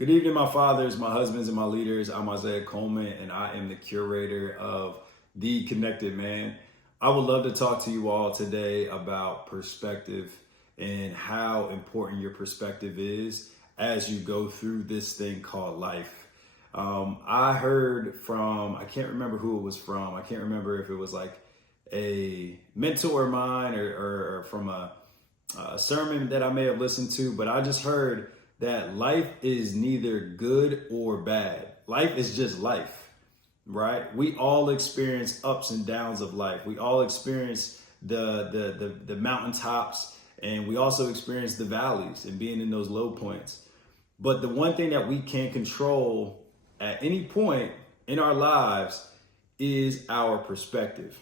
Good evening, my fathers, my husbands, and my leaders. I'm Isaiah Coleman, and I am the curator of The Connected Man. I would love to talk to you all today about perspective and how important your perspective is as you go through this thing called life. I heard from, I can't remember who it was from. I can't remember if it was like a mentor of mine or from a sermon that I may have listened to, but I just heard that life is neither good or bad. Life is just life, right? We all experience ups and downs of life. We all experience the mountaintops, and we also experience the valleys and being in those low points. But the one thing that we can't control at any point in our lives is our perspective.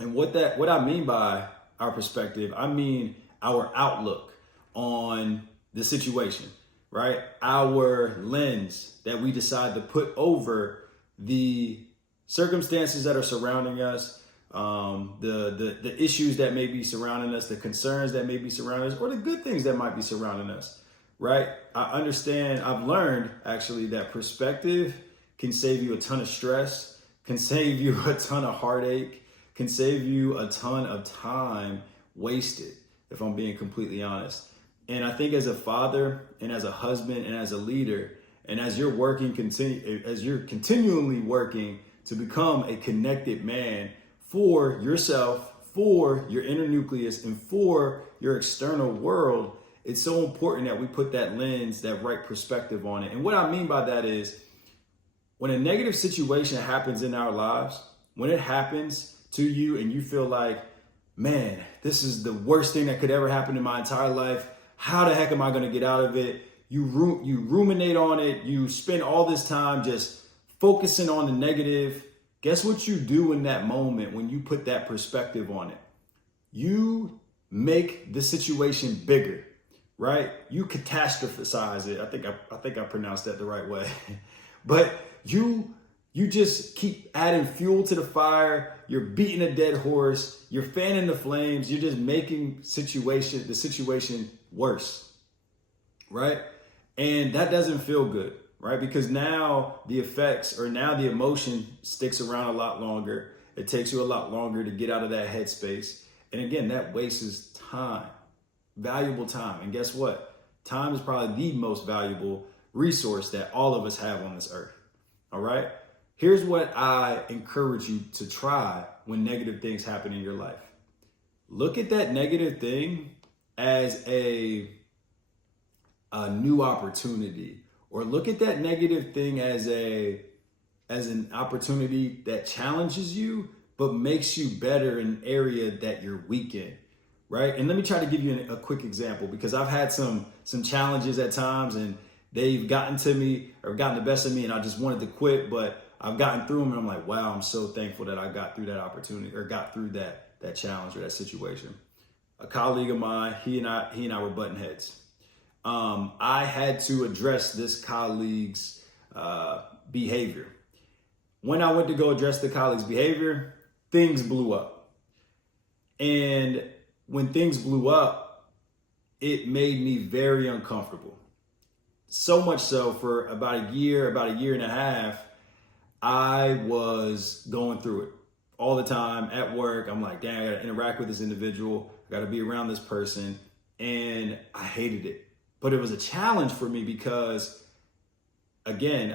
And what I mean by our perspective, I mean our outlook on the situation, right? Our lens that we decide to put over the circumstances that are surrounding us, the issues that may be surrounding us, the concerns that may be surrounding us, or the good things that might be surrounding us, right? I understand, I've learned actually that perspective can save you a ton of stress, can save you a ton of heartache, can save you a ton of time wasted, if I'm being completely honest. And I think as a father and as a husband and as a leader, and as you're continually working to become a connected man for yourself, for your inner nucleus, and for your external world, it's so important that we put that lens, that right perspective on it. And what I mean by that is when a negative situation happens in our lives, when it happens to you and you feel like, man, this is the worst thing that could ever happen in my entire life. How the heck am I going to get out of it? You ruminate on it. You spend all this time just focusing on the negative. Guess what you do in that moment when you put that perspective on it? You make the situation bigger, right? You catastrophize it. I think I pronounced that the right way. But you just keep adding fuel to the fire. You're beating a dead horse. You're fanning the flames. You're just making the situation worse, right? And that doesn't feel good, right? Because now the effects or now the emotion sticks around a lot longer. It takes you a lot longer to get out of that headspace. And again, that wastes time, valuable time. And guess what? Time is probably the most valuable resource that all of us have on this earth, all right? Here's what I encourage you to try when negative things happen in your life. Look at that negative thing as a new opportunity, or look at that negative thing as an opportunity that challenges you, but makes you better in an area that you're weak in, right? And let me try to give you a quick example, because I've had some challenges at times and they've gotten to me or gotten the best of me and I just wanted to quit, but I've gotten through them and I'm like, wow, I'm so thankful that I got through that opportunity or got through that challenge or that situation. A colleague of mine, he and I were butting heads. I had to address this colleague's behavior. When I went to go address the colleague's behavior, things blew up. And when things blew up, it made me very uncomfortable. So much so for about a year and a half, I was going through it all the time at work. I'm like, dang, I gotta interact with this individual. I gotta be around this person. And I hated it. But it was a challenge for me because, again,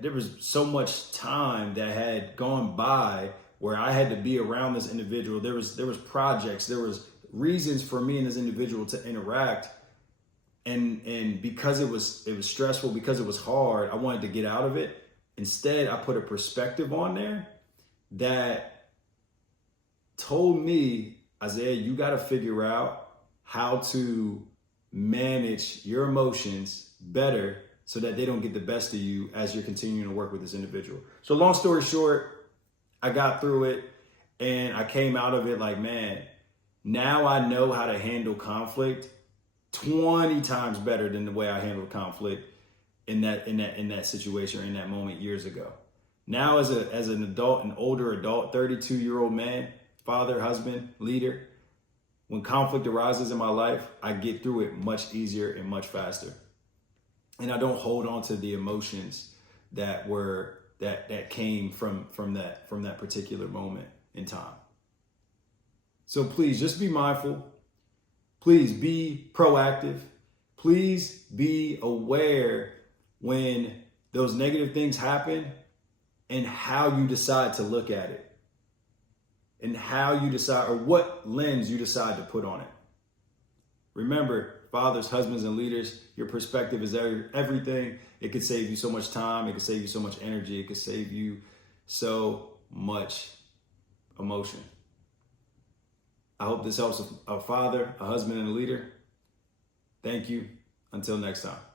there was so much time that had gone by where I had to be around this individual. There was projects, there was reasons for me and this individual to interact. And because it was stressful, because it was hard, I wanted to get out of it. Instead, I put a perspective on there that told me, Isaiah, you got to figure out how to manage your emotions better so that they don't get the best of you as you're continuing to work with this individual. So long story short, I got through it and I came out of it like, man, now I know how to handle conflict 20 times better than the way I handled conflict in that situation or in that moment years ago. Now as an adult, an older adult, 32-year-old man, father, husband, leader, when conflict arises in my life, I get through it much easier and much faster. and I don't hold on to the emotions that came from that particular moment in time. So please just be mindful. Please be proactive. Please be aware when those negative things happen and how you decide to look at it, and how you decide, or what lens you decide to put on it. Remember, fathers, husbands, and leaders, your perspective is everything. It could save you so much time. It could save you so much energy. It could save you so much emotion. I hope this helps a father, a husband, and a leader. Thank you. Until next time.